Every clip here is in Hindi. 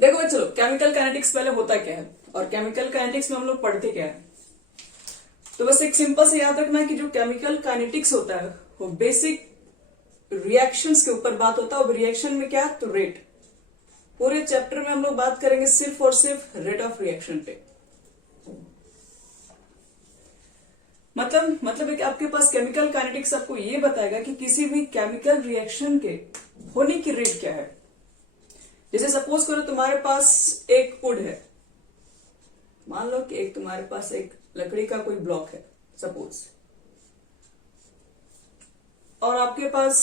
देखो चलो, केमिकल काइनेटिक्स पहले होता क्या है और केमिकल काइनेटिक्स में हम लोग पढ़ते क्या है। तो बस एक सिंपल से याद रखना कि जो केमिकल काइनेटिक्स होता है वो बेसिक रिएक्शंस के ऊपर बात होता है। और रिएक्शन में क्या, तो रेट। पूरे चैप्टर में हम लोग बात करेंगे सिर्फ और सिर्फ रेट ऑफ रिएक्शन पे। मतलब है कि आपके पास केमिकल काइनेटिक्स आपको ये बताएगा कि किसी भी केमिकल रिएक्शन के होने की रेट क्या है। जैसे सपोज करो तुम्हारे पास एक वुड है, मान लो कि एक तुम्हारे पास एक लकड़ी का कोई ब्लॉक है सपोज, और आपके पास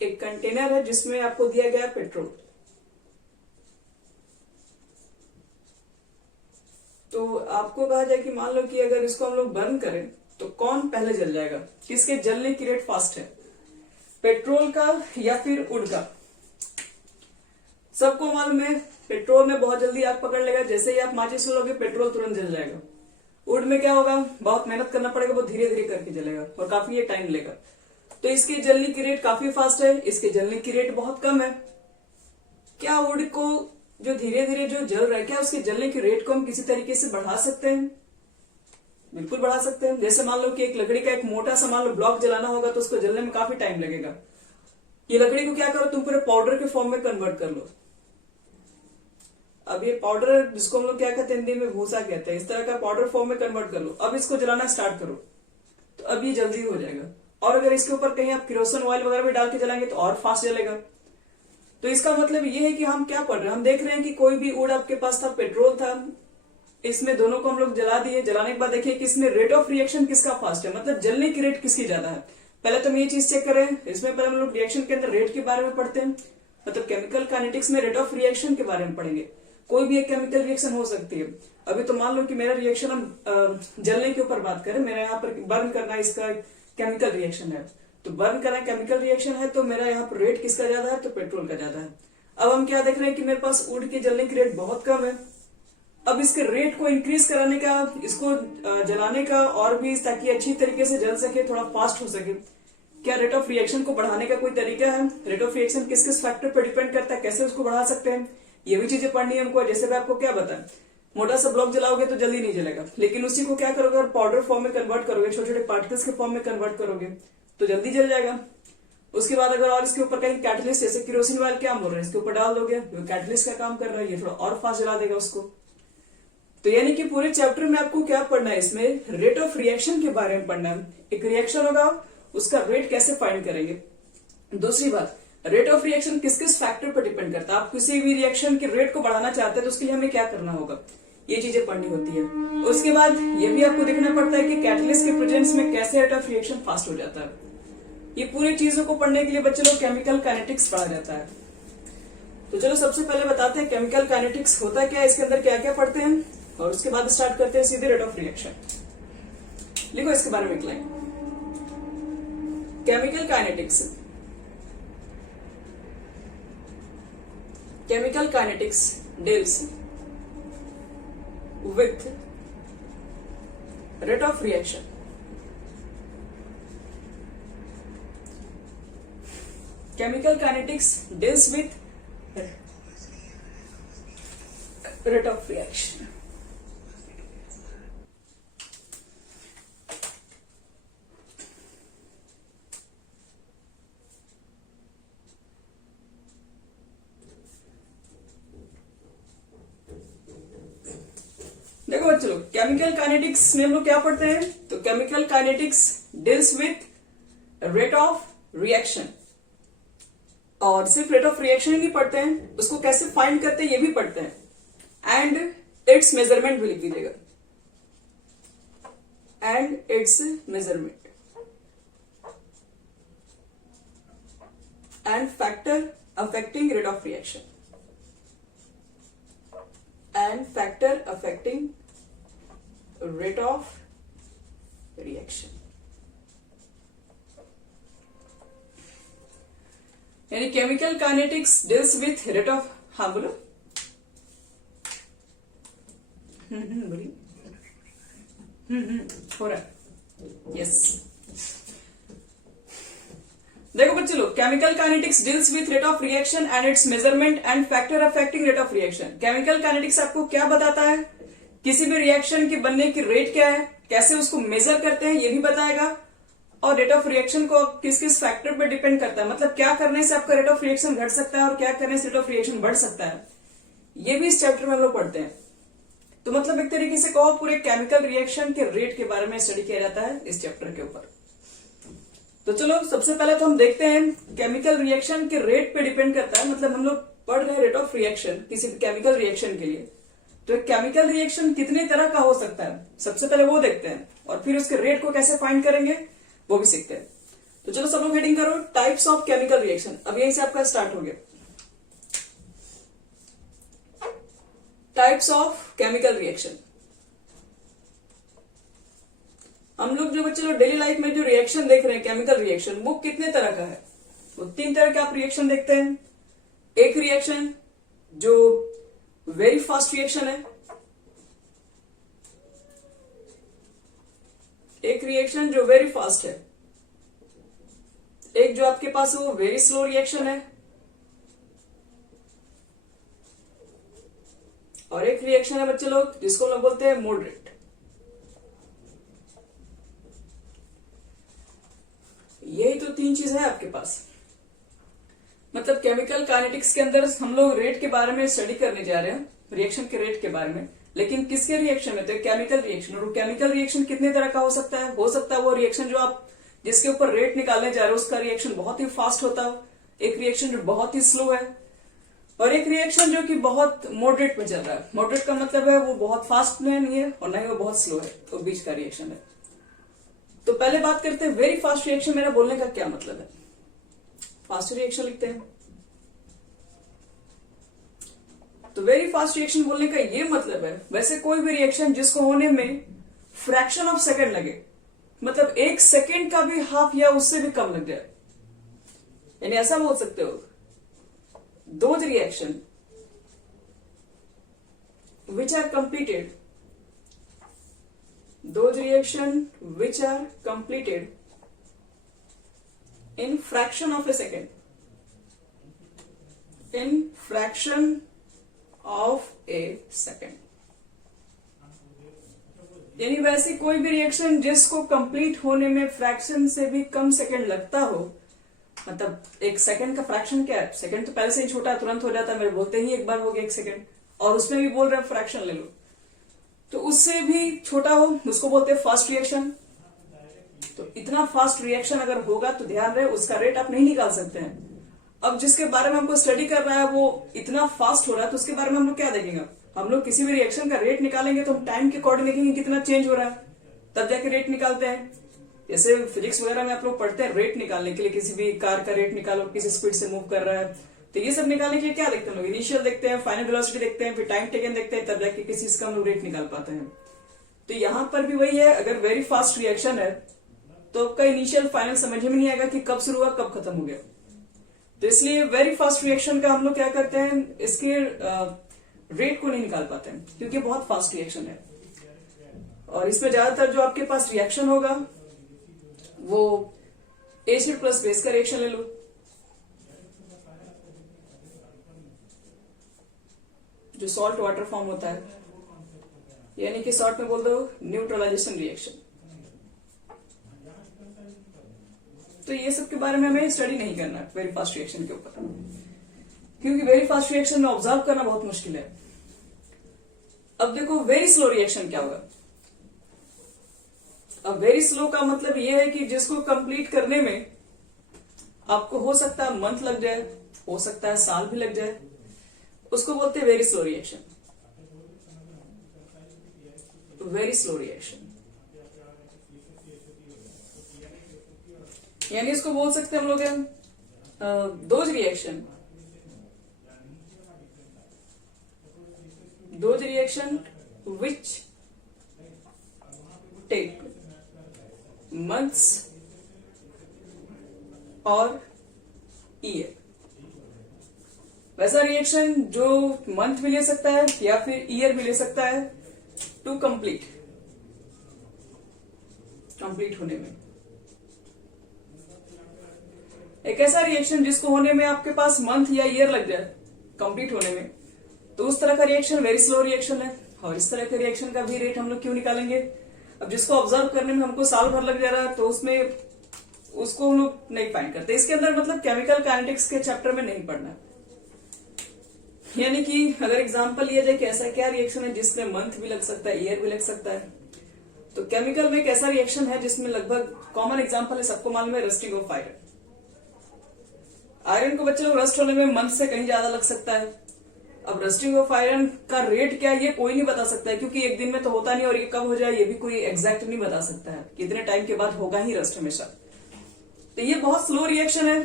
एक कंटेनर है जिसमें आपको दिया गया पेट्रोल। तो आपको कहा जाए कि मान लो कि अगर इसको हम लोग बर्न करें तो कौन पहले जल जाएगा, किसके जलने की रेट फास्ट है, पेट्रोल का या फिर वुड का। सबको मालूम है पेट्रोल में बहुत जल्दी आग पकड़ लेगा, जैसे ही आप माचिस लोगे पेट्रोल तुरंत जल जाएगा। वुड में क्या होगा, बहुत मेहनत करना पड़ेगा, बहुत धीरे धीरे करके जलेगा और काफी ये टाइम लेगा। तो इसके जलने की रेट काफी फास्ट है, इसके जलने की रेट बहुत कम है। क्या वुड को जो धीरे धीरे जो जल रहा है, क्या उसके जलने की रेट को हम किसी तरीके से बढ़ा सकते हैं? बिल्कुल बढ़ा सकते हैं। जैसे मान लो कि एक लकड़ी का एक मोटा सा मान लो ब्लॉक जलाना होगा तो उसको जलने में काफी टाइम लगेगा। ये लकड़ी को क्या करो, तुम पूरे पाउडर के फॉर्म में कन्वर्ट कर लो। अब ये पाउडर जिसको हम लोग क्या कहते हैं हिंदी में भूसा कहते हैं, इस तरह का पाउडर फॉर्म में कन्वर्ट कर लो। अब इसको जलाना स्टार्ट करो तो अब ये जल्दी हो जाएगा। और अगर इसके ऊपर कहीं आप किरोसिन ऑयल वगैरह भी डाल के जलाएंगे तो और फास्ट जलेगा। तो इसका मतलब ये है कि हम क्या पढ़ रहे हैं, हम देख रहे हैं कि कोई भी वुड आपके पास था, पेट्रोल था, इसमें दोनों को हम लोग जला दिए। जलाने के बाद देखिए कि इसमें रेट ऑफ रिएक्शन किसका फास्ट है, मतलब जलने की रेट किसकी ज्यादा है। पहले तो हम ये चीज चेक करें, इसमें पहले हम लोग रिएक्शन के अंदर रेट के बारे में पढ़ते हैं, मतलब केमिकल काइनेटिक्स में रेट ऑफ रिएक्शन के बारे में पढ़ेंगे। कोई भी एक केमिकल रिएक्शन हो सकती है। अभी तो मान लो कि मेरा रिएक्शन हम जलने के ऊपर बात करें, मेरा यहाँ पर बर्न करना इसका केमिकल रिएक्शन है, तो बर्न करना केमिकल रिएक्शन है, तो मेरा यहाँ पर रेट किसका ज्यादा है, तो पेट्रोल का ज्यादा है। अब हम क्या देख रहे हैं कि मेरे पास वुड के जलने की रेट बहुत कम है। अब इसके रेट को इंक्रीज कराने का, इसको जलाने का और भी, ताकि अच्छी तरीके से जल सके, थोड़ा फास्ट हो सके, क्या रेट ऑफ रिएक्शन को बढ़ाने का कोई तरीका है? रेट ऑफ रिएक्शन किस किस फैक्टर पर डिपेंड करता है, कैसे उसको बढ़ा सकते हैं, ये भी चीजें पढ़नी है हमको। जैसे मैं आपको क्या बताएं, मोटा सा ब्लॉक जलाओगे तो जल्दी नहीं जलेगा, लेकिन उसी को क्या करोगे, और पाउडर फॉर्म में कन्वर्ट करोगे, छोटे छोटे पार्टिकल्स के फॉर्म में कन्वर्ट करोगे तो जल्दी जल जाएगा। उसके बाद अगर और इसके ऊपर कहीं कैटलिस्ट, जैसे किरोसिन ऑयल क्या बोल रहे हैं, इसके ऊपर डाल दोगे, कैटलिस्ट का काम कर रहा है, ये थोड़ा और फास्ट जला देगा उसको। तो यानी कि पूरे चैप्टर में आपको क्या पढ़ना है, इसमें रेट ऑफ रिएक्शन के बारे में पढ़ना है। एक रिएक्शन होगा, उसका रेट कैसे फाइंड करेंगे। दूसरी बात, रेट ऑफ रिएक्शन किस किस फैक्टर पर डिपेंड करता है। आप किसी भी रिएक्शन के रेट को बढ़ाना चाहते हैं तो उसके लिए हमें क्या करना होगा, ये चीजें पढ़नी होती है। उसके बाद ये भी आपको देखना पड़ता है कि कैटलिस्ट के प्रेजेंस में कैसे रेट ऑफ रिएक्शन फास्ट हो जाता है। ये पूरी चीजों को पढ़ने के लिए बच्चे लोग केमिकल काइनेटिक्स पढ़ा जाता है। तो चलो सबसे पहले बताते हैं केमिकल काइनेटिक्स होता क्या है, इसके अंदर क्या क्या पढ़ते हैं, और उसके बाद स्टार्ट करते हैं सीधे रेट ऑफ रिएक्शन। लिखो इसके बारे में एक line, chemical kinetics. Chemical kinetics deals with rate of reaction. Chemical kinetics deals with rate of reaction. देखो बच्चों, केमिकल काइनेटिक्स में हम लोग क्या पढ़ते हैं, तो chemical kinetics deals with rate of reaction. और सिर्फ रेट ऑफ रिएक्शन ही पढ़ते हैं, उसको कैसे फाइंड करते हैं ये भी पढ़ते हैं, एंड इट्स मेजरमेंट भी लिख दीजिएगा, and it's measurement, and factor affecting rate of reaction, and factor affecting rate of reaction। यानी chemical kinetics deals with rate of, हाँ बोलो, बोलिए, हो रहा है, यस। देखो बच्चे लोग, chemical kinetics deals with rate of reaction and it's measurement and factor affecting rate of reaction. Chemical kinetics आपको क्या बताता है, किसी भी रिएक्शन की बनने की रेट क्या है, कैसे उसको मेजर करते हैं ये भी बताएगा, और रेट ऑफ रिएक्शन को किस किस फैक्टर पे डिपेंड करता है, मतलब क्या करने से आपका रेट ऑफ रिएक्शन घट सकता है और क्या करने से रेट ऑफ रिएक्शन बढ़ सकता है, ये भी इस चैप्टर में हम लोग पढ़ते हैं। तो मतलब एक तरीके से कहो पूरे केमिकल रिएक्शन के रेट के बारे में स्टडी किया जाता है इस चैप्टर के ऊपर। तो चलो सबसे पहले तो हम देखते हैं केमिकल रिएक्शन के रेट पे डिपेंड करता है, मतलब हम लोग पढ़ रहे हैं रेट ऑफ रिएक्शन किसी केमिकल रिएक्शन के लिए, तो एक केमिकल रिएक्शन कितने तरह का हो सकता है सबसे पहले वो देखते हैं, और फिर उसके रेट को कैसे फाइंड करेंगे वो भी सीखते हैं। तो चलो सब लोग हेडिंग करो टाइप्स ऑफ केमिकल रिएक्शन। अब यहीं से आपका स्टार्ट हो गया, टाइप्स ऑफ केमिकल रिएक्शन। हम लोग जो बच्चे लोग डेली लाइफ में जो रिएक्शन देख रहे हैं केमिकल रिएक्शन, वो कितने तरह का है, वो 3 तरह के आप रिएक्शन देखते हैं। एक रिएक्शन जो वेरी फास्ट रिएक्शन है, एक रिएक्शन जो वेरी फास्ट है, एक जो आपके पास है वो वेरी स्लो रिएक्शन है, और एक रिएक्शन है बच्चे लोग जिसको लोग बोलते हैं मॉडरेट। यही तो 3 चीज है आपके पास। मतलब केमिकल काइनेटिक्स के अंदर हम लोग रेट के बारे में स्टडी करने जा रहे हैं, रिएक्शन के रेट के बारे में, लेकिन किसके रिएक्शन में, तो केमिकल रिएक्शन। और केमिकल रिएक्शन कितने तरह का हो सकता है वो रिएक्शन जो आप जिसके ऊपर रेट निकालने जा रहे हो उसका रिएक्शन बहुत ही फास्ट होता है, एक रिएक्शन जो बहुत ही स्लो है, और एक रिएक्शन जो कि बहुत मॉडरेट में चल रहा है। मॉडरेट का मतलब है वो बहुत फास्ट में नहीं है और ना ही वो बहुत स्लो है, तो बीच का रिएक्शन है। तो पहले बात करते हैं वेरी फास्ट रिएक्शन। मेरा बोलने का क्या मतलब है, फास्ट रिएक्शन लिखते हैं। तो वेरी फास्ट रिएक्शन बोलने का ये मतलब है वैसे कोई भी रिएक्शन जिसको होने में फ्रैक्शन ऑफ सेकंड लगे, मतलब 1 सेकंड का भी हाफ या उससे भी कम लग जाए, यानी ऐसा बोल सकते हो those reaction which are completed in fraction of a second, यानी वैसे कोई भी रिएक्शन जिसको कंप्लीट होने में फ्रैक्शन से भी कम सेकंड लगता हो, मतलब 1 सेकंड का फ्रैक्शन क्या है, सेकंड तो पहले से ही छोटा है, तुरंत हो जाता है, मेरे बोलते ही एक बार हो गया 1 सेकंड, और उसमें भी बोल रहे हैं फ्रैक्शन ले लो, तो उससे भी छोटा हो उसको बोलते हैं फास्ट रिएक्शन। तो इतना फास्ट रिएक्शन अगर होगा तो ध्यान रहे उसका रेट आप नहीं निकाल सकते हैं। अब जिसके बारे में हमको स्टडी कर रहा है वो इतना फास्ट हो रहा है, तो उसके बारे में हम लोग क्या देखेंगे, हम लोग किसी भी रिएक्शन का रेट निकालेंगे तो हम टाइम के अकॉर्डिंग देखेंगे कितना चेंज हो रहा है, तब जाके रेट निकालते हैं। जैसे फिजिक्स वगैरह में आप लोग पढ़ते हैं रेट निकालने के लिए, किसी भी कार का रेट निकालो, किसी स्पीड से मूव कर रहा है, तो ये सब निकालने के लिए क्या देखते हैं लोग, इनिशियल देखते हैं, फाइनल वेलोसिटी देखते हैं, फिर टाइम टेकन देखते हैं, तब जाके किसी इसका हम लोग रेट निकाल पाते हैं। तो यहां पर भी वही है, अगर वेरी फास्ट रिएक्शन है तो आपका इनिशियल फाइनल समझ में नहीं आएगा कि कब शुरू हुआ कब खत्म हो गया। तो इसलिए वेरी फास्ट रिएक्शन का हम लोग क्या करते हैं, इसके रेट को नहीं निकाल पाते हैं क्योंकि बहुत फास्ट रिएक्शन है। और इसमें ज्यादातर जो आपके पास रिएक्शन होगा वो एसिड प्लस बेस का रिएक्शन ले लो, जो सॉल्ट वाटर फॉर्म होता है, यानी कि शॉर्ट में बोल दो न्यूट्रलाइजेशन रिएक्शन। तो ये सब के बारे में हमें स्टडी नहीं करना है वेरी फास्ट रिएक्शन के ऊपर, क्योंकि वेरी फास्ट रिएक्शन में ऑब्जर्व करना बहुत मुश्किल है। अब देखो वेरी स्लो रिएक्शन क्या होगा। अब वेरी स्लो का मतलब यह है कि जिसको कंप्लीट करने में आपको हो सकता है मंथ लग जाए, हो सकता है साल भी लग जाए, उसको बोलते हैं very slow reaction. Very slow reaction यानी इसको बोल सकते हैं हम लोग those reaction which take months और ईयर। वैसा रिएक्शन जो मंथ भी ले सकता है या फिर ईयर भी ले सकता है टू कंप्लीट होने में। एक ऐसा रिएक्शन जिसको होने में आपके पास मंथ या ईयर लग जाए कंप्लीट होने में, तो उस तरह का रिएक्शन वेरी स्लो रिएक्शन है। और इस तरह के रिएक्शन का भी रेट हम लोग क्यों निकालेंगे? अब जिसको ऑब्जर्व करने में हमको साल भर लग जा रहा है तो उसमें उसको हम लोग नहीं फाइंड करते। इसके अंदर मतलब केमिकल काइनेटिक्स के चैप्टर में नहीं पढ़ना। यानी कि अगर एग्जांपल लिया जाए कि ऐसा क्या रिएक्शन है जिसमें मंथ भी लग सकता है, ईयर भी लग सकता है, तो केमिकल में एक ऐसा रिएक्शन है जिसमें लगभग कॉमन एग्जांपल है, सबको मालूम है, रस्टिंग ऑफ आयरन। आयरन को बच्चे लोग रस्ट होने में मंथ से कहीं ज्यादा लग सकता है। अब रस्टिंग ऑफ आयरन का रेट क्या है ये कोई नहीं बता सकता है, क्योंकि एक दिन में तो होता नहीं और ये कब हो जाए ये भी कोई एग्जैक्ट नहीं बता सकता है, कितने टाइम के बाद होगा ही रस्ट हमेशा। तो ये बहुत स्लो रिएक्शन है।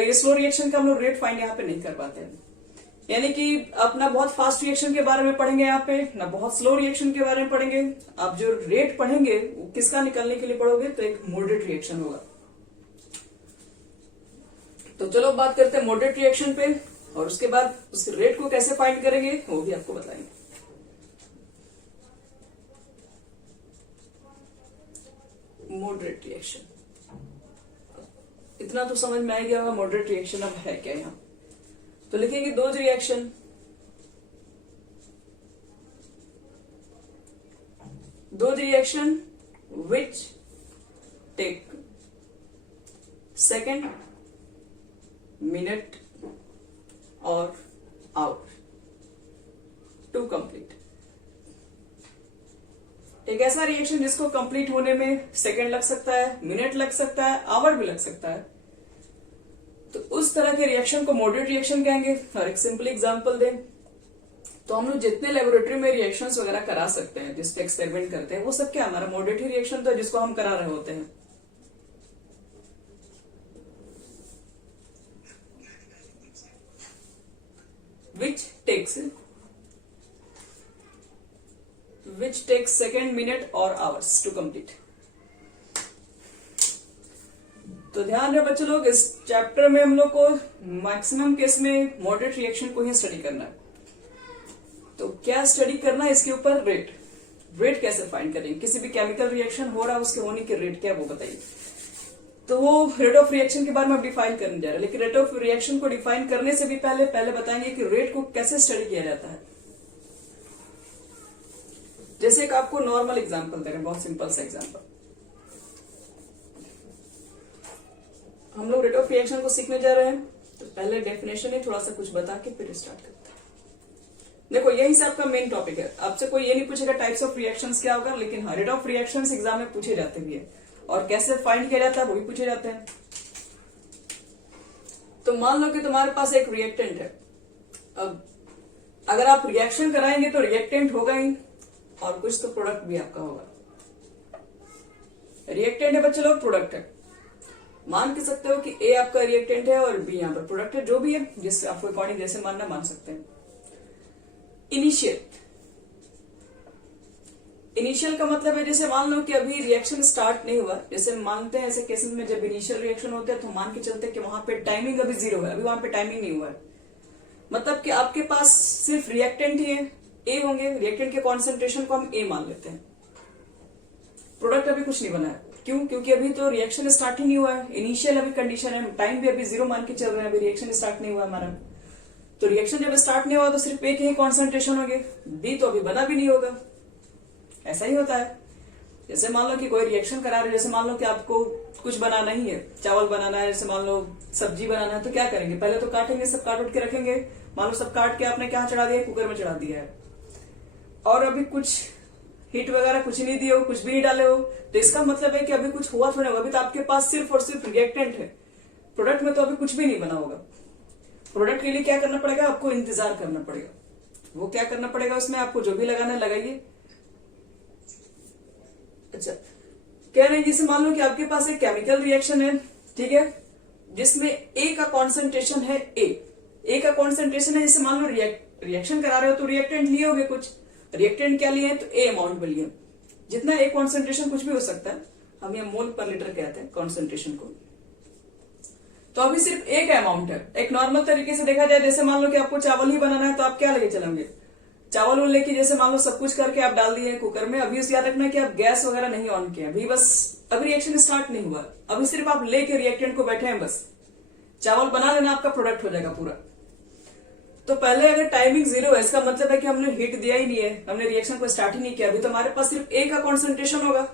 ये स्लो रिएक्शन का हम लोग रेट फाइंड यहाँ पे नहीं कर पाते हैं। यानी कि आप ना बहुत फास्ट रिएक्शन के बारे में पढ़ेंगे यहाँ पे, ना बहुत स्लो रिएक्शन के बारे में पढ़ेंगे। आप जो रेट पढ़ेंगे वो किसका निकालने के लिए पढ़ोगे, तो एक मॉडरेट रिएक्शन होगा। तो चलो बात करते हैं मॉडरेट रिएक्शन पे, और उसके बाद उसके रेट को कैसे फाइंड करेंगे वो भी आपको बताएंगे। मॉडरेट रिएक्शन, इतना तो समझ में आ गया होगा मॉडरेट रिएक्शन अब है क्या यहाँ। तो लिखेंगे those reaction which take second, minute or hour to complete। एक ऐसा रिएक्शन जिसको कंप्लीट होने में सेकंड लग सकता है, मिनट लग सकता है, आवर भी लग सकता है, तो उस तरह के रिएक्शन को मॉडरेट रिएक्शन कहेंगे। और एक सिंपल एग्जांपल दें तो हम लोग जितने लेबोरेटरी में रिएक्शंस वगैरह करा सकते हैं, जिस पे एक्सपेरिमेंट करते हैं, वो सब क्या हमारा मॉडरेट ही रिएक्शन तो है जिसको हम करा रहे होते हैं। which takes second, minute और hours to complete। तो ध्यान रहे बच्चे लोग, इस चैप्टर में हम लोग को मैक्सिमम केस में मॉडरेट रिएक्शन को ही स्टडी करना है। तो क्या स्टडी करना है इसके ऊपर, रेट कैसे फाइंड करेंगे। किसी भी केमिकल रिएक्शन हो रहा है उसके होने के रेट क्या वो बताइए। तो वो रेट ऑफ रिएक्शन के बारे में हम डिफाइन करने जा रहे हैं, लेकिन रेट ऑफ रिएक्शन को डिफाइन करने से भी पहले बताएंगे कि रेट को कैसे स्टडी किया जाता है। जैसे एक आपको नॉर्मल एग्जांपल दे रहे हैं, बहुत सिंपल सा एग्जांपल। हम लोग रेट ऑफ रिएक्शन को सीखने जा रहे हैं, तो पहले डेफिनेशन ही थोड़ा सा कुछ बता के फिर स्टार्ट करते हैं। देखो यही से आपका मेन टॉपिक है। आपसे कोई ये नहीं पूछेगा टाइप्स ऑफ रिएक्शंस क्या होगा, लेकिन रेट ऑफ रिएक्शंस एग्जाम में पूछे जाते भी है, और कैसे फाइंड किया जाता है वो भी पूछे जाते हैं। तो मान लो कि तुम्हारे पास एक रिएक्टेंट है। अब अगर आप रिएक्शन कराएंगे तो रिएक्टेंट होगा ही, और कुछ तो प्रोडक्ट भी आपका होगा। रिएक्टेंट है बच्चे लोग, प्रोडक्ट है। मान के सकते हो कि ए आपका रिएक्टेंट है और बी यहाँ पर प्रोडक्ट है, जो भी है, जिससे आपको अकॉर्डिंग जैसे मानना मान सकते हैं। इनिशियल का मतलब है जैसे मान लो कि अभी रिएक्शन स्टार्ट नहीं हुआ। जैसे मानते हैं ऐसे केसेस में जब इनिशियल रिएक्शन होते हैं तो मान के चलते हैं कि वहां पे टाइमिंग अभी 0 है, अभी वहां पे टाइमिंग नहीं हुआ है। मतलब कि आपके पास सिर्फ रिएक्टेंट ही है, ए होंगे, रिएक्टेंट के कॉन्सेंट्रेशन को हम ए मान लेते हैं। प्रोडक्ट अभी कुछ नहीं बना है, क्यों? क्योंकि अभी तो रिएक्शन स्टार्ट ही नहीं हुआ है, इनिशियल अभी कंडीशन है, टाइम भी अभी 0 मान के चल रहे हैं, अभी रिएक्शन स्टार्ट नहीं हुआ हमारा। तो रिएक्शन जब स्टार्ट नहीं हुआ तो सिर्फ ए के ही कॉन्सेंट्रेशन होंगे, बी तो अभी बना भी नहीं होगा। ऐसा ही होता है। जैसे मान लो कि कोई रिएक्शन करा रहे, जैसे मान लो कि आपको कुछ बनाना ही है, चावल बनाना है, जैसे मान लो सब्जी बनाना है, तो क्या करेंगे, पहले तो काटेंगे, सब काट उठ के रखेंगे। मान लो सब काट के आपने क्या चढ़ा दिया, कुकर में चढ़ा दिया है, और अभी कुछ हीट वगैरह कुछ नहीं दिए हो, कुछ भी नहीं डाले हो, तो इसका मतलब है कि अभी कुछ हुआ थोड़ा होगा। अभी तो आपके पास सिर्फ और सिर्फ रिएक्टेंट है, प्रोडक्ट में तो अभी कुछ भी नहीं बना होगा। प्रोडक्ट के लिए क्या करना पड़ेगा, आपको इंतजार करना पड़ेगा। वो क्या करना पड़ेगा, उसमें आपको जो भी लगाना है लगाइए। अच्छा, कह रहे हैं जैसे मान लो कि आपके पास एक केमिकल रिएक्शन है, ठीक है, जिसमें ए का कॉन्सेंट्रेशन है, ए का कॉन्सेंट्रेशन है। जैसे मान लो रिएक्शन करा रहे हो तो रिएक्टेंट लिए होगे, कुछ रिएक्टेंट क्या लिए, तो ए अमाउंट में लिए। जितना ए कॉन्सेंट्रेशन कुछ भी हो सकता है, हम ये मोल पर लीटर कहते हैं कॉन्सेंट्रेशन को। तो अभी सिर्फ एक अमाउंट है। एक नॉर्मल तरीके से देखा जाए, जैसे मान लो कि आपको चावल ही बनाना है तो आप क्या लेके चलेंगे, चावल उन लेके, जैसे मान लो सब कुछ करके आप डाल दिए कुकर में। अभी उस याद रखना कि आप गैस वगैरह नहीं ऑन किया, अभी बस अभी रिएक्शन स्टार्ट नहीं हुआ, अभी सिर्फ आप लेके रिएक्टेंट को बैठे हैं बस। चावल बना लेना, आपका प्रोडक्ट हो जाएगा पूरा। तो पहले अगर टाइमिंग 0 है, इसका मतलब है कि हमने हीट दिया ही नहीं है, हमने रिएक्शन को स्टार्ट ही नहीं किया, अभी तो हमारे पास सिर्फ A का कॉन्सेंट्रेशन होगा।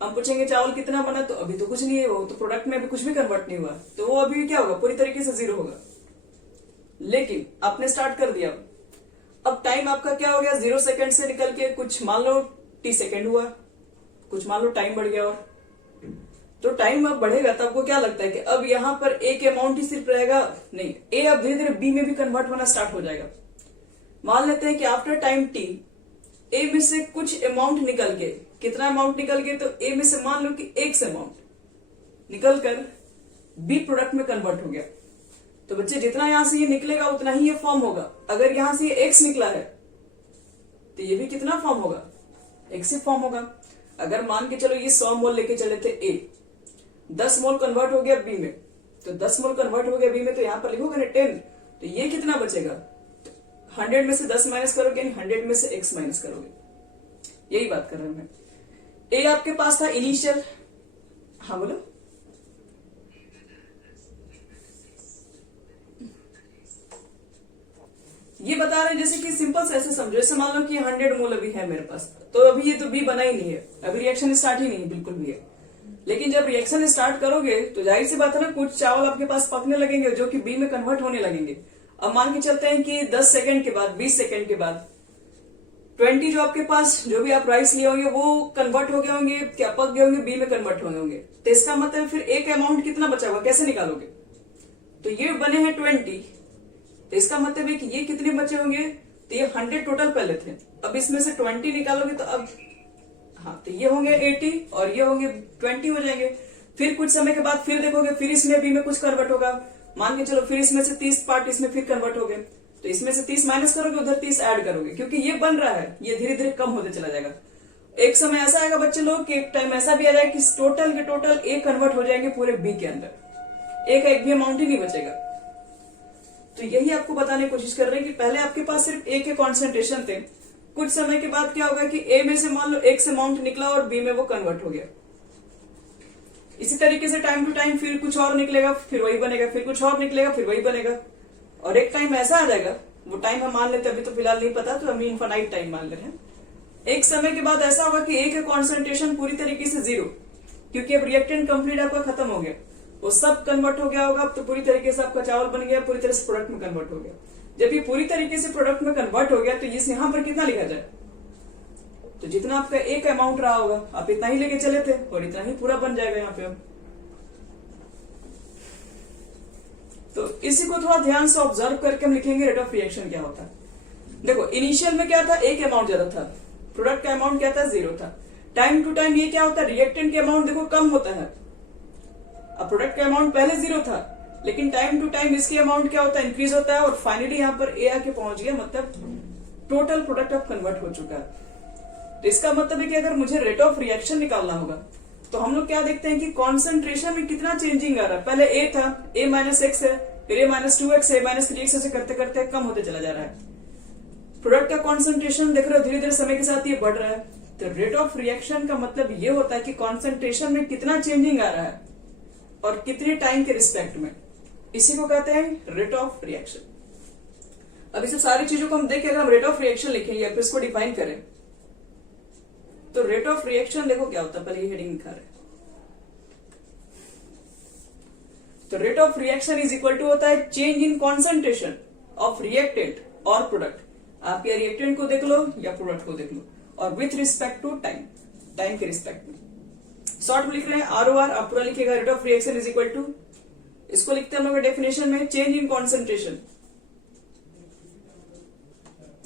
हम पूछेंगे चावल कितना बना, तो अभी तो कुछ नहीं है, वो तो प्रोडक्ट में अभी कुछ भी कन्वर्ट नहीं हुआ, तो वो अभी क्या होगा, पूरी तरीके से 0 होगा। लेकिन आपने स्टार्ट कर दिया, अब टाइम आपका क्या हो गया, 0 सेकंड से निकल के कुछ मान लो t सेकंड हुआ, कुछ मान लो टाइम बढ़ गया, और तो टाइम अब बढ़ेगा तो आपको क्या लगता है कि अब यहाँ पर ए के अमाउंट ही सिर्फ रहेगा, नहीं, ए अब धीरे धीरे बी में भी कन्वर्ट होना स्टार्ट हो जाएगा। मान लेते हैं कि आफ्टर टाइम टी ए में से कुछ अमाउंट निकल के, कितना अमाउंट निकल के, तो ए में से मान लो कि एक्स अमाउंट निकल कर बी प्रोडक्ट में कन्वर्ट हो गया। तो बच्चे जितना यहां से ये निकलेगा उतना ही ये फॉर्म होगा। अगर यहां से ये एक्स निकला है तो ये भी कितना फॉर्म होगा, एक्स ही फॉर्म होगा। अगर मान के चलो ये 100 मोल लेके चले थे ए, 10 मोल कन्वर्ट हो गया बी में, तो 10 मोल कन्वर्ट हो गया बी में, तो यहां पर लिखोगे ना 10, तो ये कितना बचेगा, 100 में से 10 माइनस करोगे, 100 में से x माइनस करोगे, यही बात कर रहा हूं मैं। ए आपके पास था इनिशियल, हाँ बोलो, ये बता रहे हैं जैसे कि सिंपल से ऐसे समझो, जैसे मान लो कि 100 मोल अभी है मेरे पास, तो अभी ये तो बी बना ही नहीं है, अभी रिएक्शन स्टार्ट ही नहीं है, बिल्कुल भी है। लेकिन जब रिएक्शन स्टार्ट करोगे तो जाहिर सी बात है ना, कुछ चावल आपके पास पकने लगेंगे जो कि बी में कन्वर्ट होने लगेंगे। अब मान के चलते हैं कि 10 सेकंड के बाद, 20 सेकंड के बाद 20 जो आपके पास जो भी आप राइस लिए होंगे वो कन्वर्ट हो गए होंगे, क्या पक गए होंगे, बी में कन्वर्ट हो गए होंगे। तो इसका मतलब फिर एक अमाउंट कितना बचा हुआ, कैसे निकालोगे, तो ये बने हैं 20, तो इसका मतलब है कि ये कितने बचे होंगे, तो ये 100 टोटल पहले थे, अब इसमें से 20 निकालोगे तो अब हाँ, तो ये होंगे 80 और ये होंगे 20 हो जाएंगे। फिर कुछ समय के बाद फिर देखोगे, फिर इसमें बी में कुछ कन्वर्ट होगा, मान के चलो फिर इसमें से 30 पार्ट इसमें फिर कन्वर्ट हो गए, तो इसमें से 30 माइनस करोगे, उधर 30 ऐड करोगे, क्योंकि ये बन रहा है, ये धीरे धीरे कम होते चला जाएगा। एक समय ऐसा आएगा बच्चे लोग कि एक टाइम ऐसा भी आ जाएगा कि टोटल के टोटल ए कन्वर्ट हो जाएंगे पूरे बी के अंदर, ए का एक भी अमाउंट ही नहीं बचेगा। तो यही आपको बताने की कोशिश कर रहे हैं कि पहले आपके पास सिर्फ ए के कॉन्सेंट्रेशन थे, कुछ समय के बाद क्या होगा कि ए में से मान लो एक्स अमाउंट निकला और बी में वो कन्वर्ट हो गया। इसी तरीके से टाइम टू टाइम फिर कुछ और निकलेगा, फिर वही बनेगा, फिर कुछ और निकलेगा, फिर वही बनेगा, और एक टाइम ऐसा आ जाएगा, वो टाइम हम मान लेते हैं, अभी तो फिलहाल नहीं पता, तो हम इनफाइनाइट टाइम मान ले रहे हैं। एक समय के बाद ऐसा होगा कि ए का कॉन्सेंट्रेशन पूरी तरीके से 0, क्योंकि अब रिएक्टेंट कंप्लीट आपका खत्म हो गया, वो सब कन्वर्ट हो गया होगा, अब तो पूरी तरीके से आपका चावल बन गया, पूरी तरह से प्रोडक्ट में कन्वर्ट हो गया। जब ये पूरी तरीके से प्रोडक्ट में कन्वर्ट हो गया तो इस यहां पर कितना लिखा जाए, तो जितना आपका एक अमाउंट रहा होगा आप इतना ही लेके चले थे और इतना ही पूरा बन जाएगा यहाँ पे। अब तो इसी को थोड़ा ध्यान से ऑब्जर्व करके हम लिखेंगे रेट ऑफ रिएक्शन क्या होता है। देखो इनिशियल में क्या था, एक अमाउंट ज्यादा था, प्रोडक्ट का अमाउंट क्या था, 0 था। टाइम टू टाइम ये क्या होता है, रिएक्टेंट के अमाउंट देखो कम होता है। अब प्रोडक्ट का अमाउंट पहले 0 था, लेकिन टाइम टू टाइम इसकी अमाउंट क्या होता है, इंक्रीज होता है, और फाइनली यहाँ पर ए आके पहुंच गया, मतलब टोटल प्रोडक्ट अब कन्वर्ट हो चुका है। तो इसका मतलब है कि अगर मुझे रेट ऑफ रिएक्शन निकालना होगा तो हम लोग क्या देखते हैं कि कॉन्सेंट्रेशन में कितना चेंजिंग आ रहा है। पहले ए था, ए माइनस एक्स है, फिर ए माइनस 2x है, माइनस 3x ऐसे करते करते कम होते चला जा रहा है। प्रोडक्ट का कॉन्सेंट्रेशन देख रहे हो धीरे धीरे समय के साथ ये बढ़ रहा है। तो रेट ऑफ रिएक्शन का मतलब ये होता है कि कॉन्सेंट्रेशन में कितना चेंजिंग आ रहा है और कितने टाइम के रिस्पेक्ट में, इसी को कहते हैं रेट ऑफ रिएक्शन। अब इस सारी चीजों को हम देखें, अगर हम रेट ऑफ रिएक्शन लिखें या फिर इसको डिफाइन करें तो रेट ऑफ रिएक्शन देखो क्या होता है, पहले ये हेडिंग लिखा रहे। तो rate of reaction is equal to होता है change in concentration of reactant और प्रोडक्ट। आप या रिएक्टेंट को देख लो या प्रोडक्ट को देख लो, और with respect to time, time के रिस्पेक्ट में। शॉर्ट में लिख रहे हैं ROR, आप पूरा लिखेगा rate of reaction is equal to, इसको लिखते हैं हम लोग डेफिनेशन में चेंज इन कॉन्सेंट्रेशन।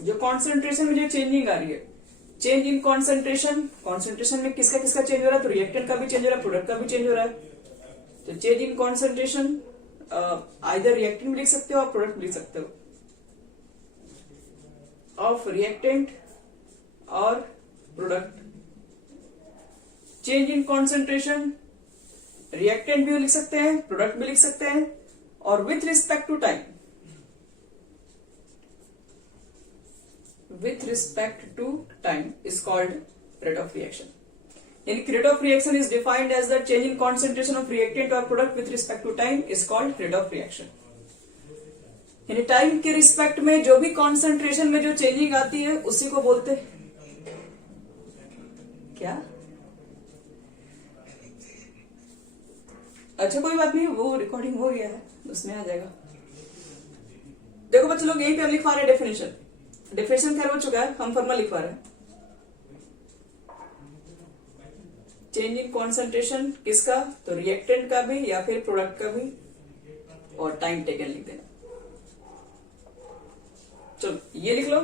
जो कॉन्सेंट्रेशन में जो चेंजिंग आ रही है, चेंज इन कॉन्सेंट्रेशन, कॉन्सेंट्रेशन में किसका किसका चेंज हो रहा है, तो रिएक्टेंट का भी चेंज हो रहा है, प्रोडक्ट का भी चेंज हो रहा है। तो change in concentration either reactant भी लिख सकते हो और प्रोडक्ट भी लिख सकते हो, ऑफ रिएक्टेंट और product. Change in concentration reactant भी लिख सकते हैं, प्रोडक्ट भी लिख सकते हैं, और with respect to time, with respect to time is called rate of reaction। यानी rate of reaction is defined as the change in concentration of reactant और product with respect to time is called rate of reaction. यानी टाइम के रिस्पेक्ट में जो भी कॉन्सेंट्रेशन में जो चेंजिंग आती है उसी को बोलते हैं क्या? अच्छा कोई बात नहीं, वो रिकॉर्डिंग हो गया है, उसमें आ जाएगा। देखो बच्चे लोग, यहीं पे हम लिखवा रहे हैं डेफिनेशन खैर हो चुका है, हम फॉर्मूला लिखवा रहे हैं। चेंज इन कॉन्सेंट्रेशन किसका? तो रिएक्टेंट का भी या फिर प्रोडक्ट का भी, और टाइम टेकन लिख देना। चलो ये लिख लो।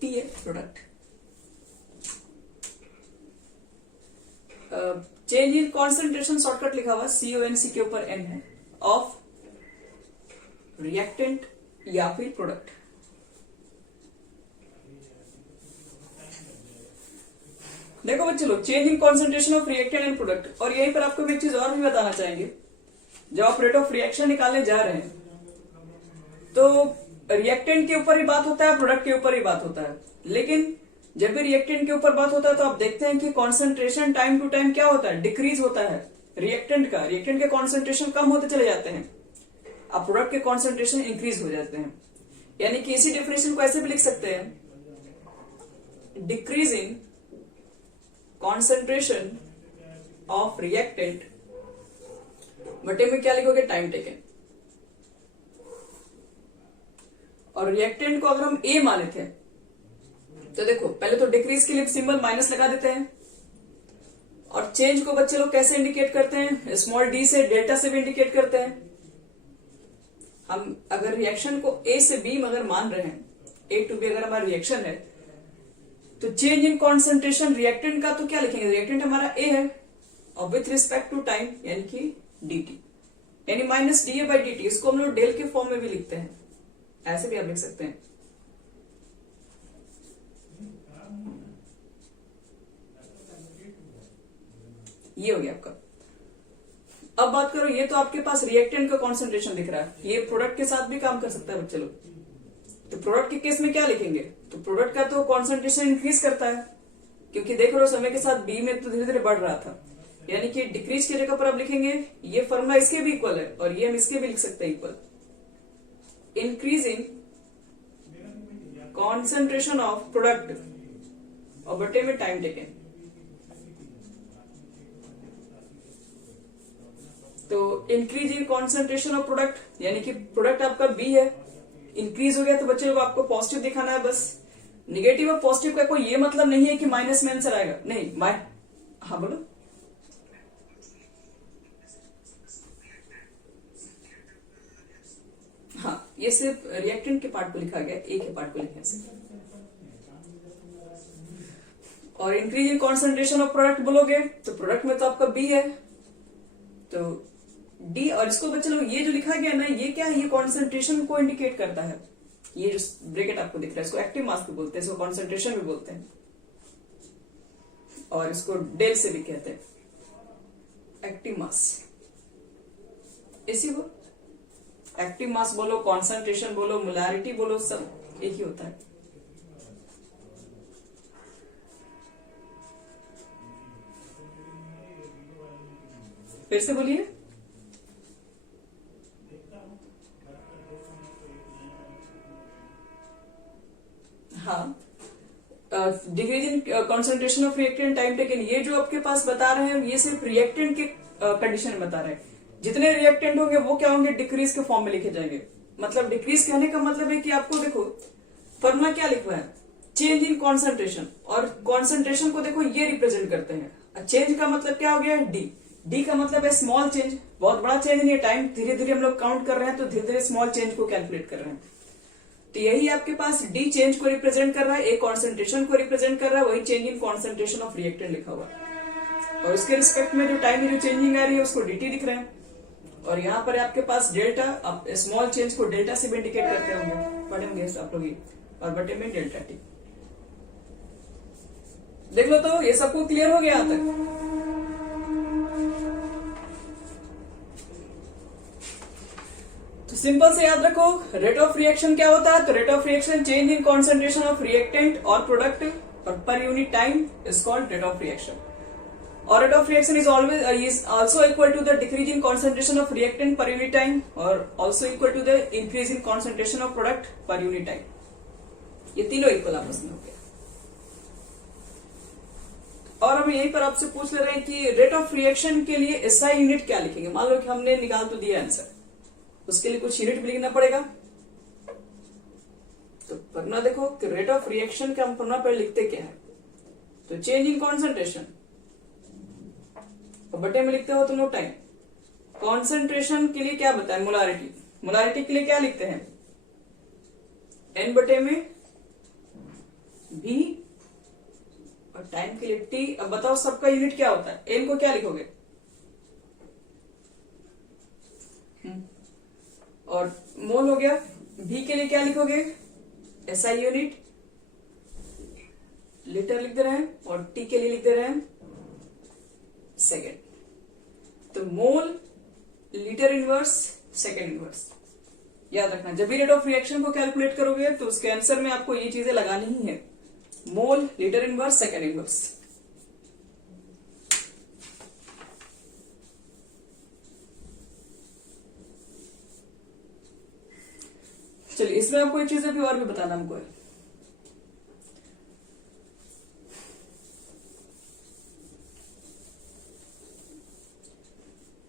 टी है product. Change in concentration shortcut लिखा हुआ CONC के ऊपर N है, ऑफ रिएक्टेंट या फिर प्रोडक्ट। देखो बच्चे लोग, change in concentration of reactant and product, और यहीं पर आपको एक चीज और भी बताना चाहेंगे। जब आप रेट ऑफ रिएक्शन निकालने जा रहे हैं तो रिएक्टेंट के ऊपर ही बात होता है, प्रोडक्ट के ऊपर ही बात होता है। लेकिन जब भी रिएक्टेंट के ऊपर बात होता है तो आप देखते हैं कि कॉन्सेंट्रेशन टाइम टू टाइम क्या होता है? डिक्रीज होता है रिएक्टेंट के कॉन्सेंट्रेशन कम होते चले जाते हैं, अब प्रोडक्ट के कॉन्सेंट्रेशन इंक्रीज हो जाते हैं। यानी कि इसी डेफिनेशन को ऐसे भी लिख सकते हैं, डिक्रीजिंग कॉन्सेंट्रेशन ऑफ रिएक्टेंट बटे में क्या लिखोगे? Time taken. और रिएक्टेंट को अगर हम ए माने थे तो देखो, पहले तो डिक्रीज के लिए सिंबल माइनस लगा देते हैं, और चेंज को बच्चे लोग कैसे इंडिकेट करते हैं? स्मॉल डी से, डेल्टा से भी इंडिकेट करते हैं। हम अगर रिएक्शन को ए से बी अगर मान रहे हैं, ए टू बी अगर हमारा रिएक्शन है, तो चेंज इन कॉन्सेंट्रेशन रिएक्टेंट का तो क्या लिखेंगे? रिएक्टेंट हमारा ए है, और विथ रिस्पेक्ट टू टाइम यानी कि dt, यानी minus D A by D T. इसको हम लोग डेल के फॉर्म में भी लिखते हैं, ऐसे भी आप लिख सकते हैं। ये हो गया आपका। अब बात करो, ये तो आपके पास रिएक्टेंट का कॉन्सेंट्रेशन दिख रहा है, ये प्रोडक्ट के साथ भी काम कर सकता है बच्चे लोग। तो प्रोडक्ट के केस में क्या लिखेंगे? तो प्रोडक्ट का तो कॉन्सेंट्रेशन इंक्रीज करता है, क्योंकि देख रहे हो समय के साथ बी में तो धीरे धीरे बढ़ रहा था, यानी कि डिक्रीज की जगह पर अब लिखेंगे, ये फॉर्मूला इसके भी इक्वल है और ये हम इसके भी लिख सकते हैं equal, increasing concentration of product और बटे में टाइम टेकन। तो increase in concentration of product, यानी कि प्रोडक्ट आपका बी है, इंक्रीज हो गया तो बच्चे लोग आपको पॉजिटिव दिखाना है बस। निगेटिव और पॉजिटिव का कोई ये मतलब नहीं है कि माइनस में आंसर आएगा, नहीं। हाँ बोलो। हाँ, ये सिर्फ रिएक्टेंट के पार्ट को लिखा गया, ए के पार्ट को लिखा है। और increase in concentration of product बोलोगे तो प्रोडक्ट में तो आपका बी है, तो डी। और इसको बच्चे लोग, ये जो लिखा गया ना, ये क्या है? ये कॉन्सेंट्रेशन को इंडिकेट करता है। ये जो ब्रैकेट आपको दिख रहा है, इसको एक्टिव मास भी बोलते हैं, इसको कॉन्सेंट्रेशन भी बोलते हैं, और इसको डेल से भी कहते हैं, एक्टिव मास। इसी को एक्टिव मास बोलो, कॉन्सेंट्रेशन बोलो, मोलैरिटी बोलो, सब एक ही होता है। फिर से बोलिए। हाँ, decrease in concentration of reactant time taken, ये जो आपके पास बता रहे हैं ये सिर्फ रिएक्टेंट के कंडीशन में बता रहे हैं। जितने रिएक्टेंट होंगे वो क्या होंगे? डिक्रीज के फॉर्म में लिखे जाएंगे। मतलब डिक्रीज कहने का मतलब है कि आपको देखो फॉर्मूला क्या लिखवा है, चेंज इन कॉन्सेंट्रेशन, और कॉन्सेंट्रेशन को देखो ये रिप्रेजेंट करते हैं। चेंज का मतलब क्या हो गया? डी का मतलब है स्मॉल चेंज, बहुत बड़ा चेंज नहीं है। टाइम धीरे धीरे हम लोग काउंट कर रहे हैं तो धीरे धीरे स्मॉल चेंज को कैलकुलेट कर रहे हैं। तो यही आपके पास डी चेंज को रिप्रेजेंट कर रहा है, ए कॉन्सेंट्रेशन को रिप्रेजेंट कर रहा है, वही change in concentration of reactant लिखा हुआ है। और उसके रिस्पेक्ट में जो टाइम में जो चेंजिंग आ रही है उसको dt दिख रहा है। और यहाँ पर आपके पास डेल्टा, आप स्मॉल चेंज को डेल्टा से भी इंडिकेट करते होंगे, पढ़े होंगे आप लोग ये, और बटे में डेल्टा टी। देख लो, तो ये सबको क्लियर हो गया यहाँ तक? तो सिंपल से याद रखो, रेट ऑफ रिएक्शन क्या होता है? तो rate of reaction change in concentration of reactant और प्रोडक्ट और per unit time is called rate of reaction. Or rate of reaction is also equal to the decrease in concentration of reactant per unit time or also equal to the increase in concentration of product per unit time. ये तीनों इक्वल आपस में हो गया. और हम यहीं पर आपसे पूछ ले रहे हैं कि रेट ऑफ रिएक्शन के लिए एसआई यूनिट क्या लिखेंगे. मान लो कि हमने निकाल तो दिया आंसर, उसके लिए कुछ यूनिट भी लिखना पड़ेगा. तो फॉर्मूला देखो कि रेट ऑफ रिएक्शन का हम फॉर्मूला पर लिखते क्या है. तो चेंज इन कॉन्सेंट्रेशन बटे में लिखते हो तो नो टाइम. कॉन्सेंट्रेशन के लिए क्या बताएं? मोलारिटी. मोलारिटी के लिए क्या लिखते हैं? एन बटे में बी और टाइम के लिए टी. अब बताओ सबका यूनिट क्या होता है? एन को क्या लिखोगे? और मोल हो गया. बी के लिए क्या लिखोगे? SI unit. लीटर लिख दे रहे हैं और टी के लिए लिख दे रहे हैं सेकेंड. तो मोल, लीटर इनवर्स, सेकेंड इनवर्स. याद रखना जब भी रेट ऑफ रिएक्शन को कैलकुलेट करोगे तो उसके आंसर में आपको ये चीजें लगानी ही है. मोल, लीटर इनवर्स, सेकेंड इनवर्स. चलिए इसमें आपको ये चीजें भी और भी बताना हमको है.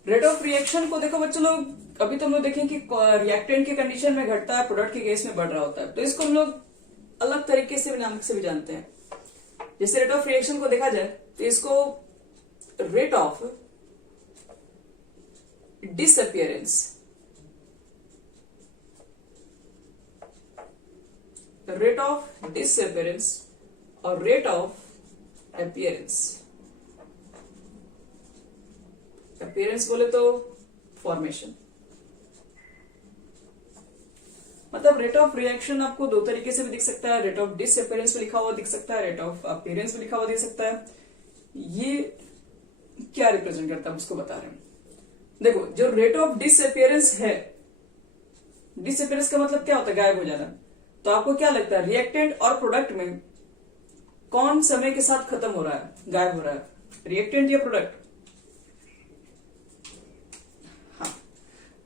रेट ऑफ रिएक्शन को देखो बच्चों लोग, अभी तो हम लोग देखें कि रिएक्टेंट के कंडीशन में घटता है, प्रोडक्ट के केस में बढ़ रहा होता है. तो इसको हम लोग अलग तरीके से नाम से भी जानते हैं. जैसे रेट ऑफ रिएक्शन को देखा जाए तो इसको rate of disappearance, rate of disappearance और रेट ऑफ अपियरेंस. अपीयरेंस बोले तो फॉर्मेशन. मतलब रेट ऑफ रिएक्शन आपको दो तरीके से भी दिख सकता है. रेट ऑफ डिसअपियरेंस भी लिखा हुआ दिख सकता है, रेट ऑफ अपीयरेंस भी लिखा हुआ दिख सकता है. ये क्या रिप्रेजेंट करता है उसको बता रहे हैं. देखो जो रेट ऑफ डिसअपियरेंस है, डिसअपियरेंस का मतलब क्या होता है? गायब हो जाना. तो आपको क्या लगता है रिएक्टेंट और प्रोडक्ट में कौन समय के साथ खत्म हो रहा है, गायब हो रहा है? रिएक्टेंट या प्रोडक्ट?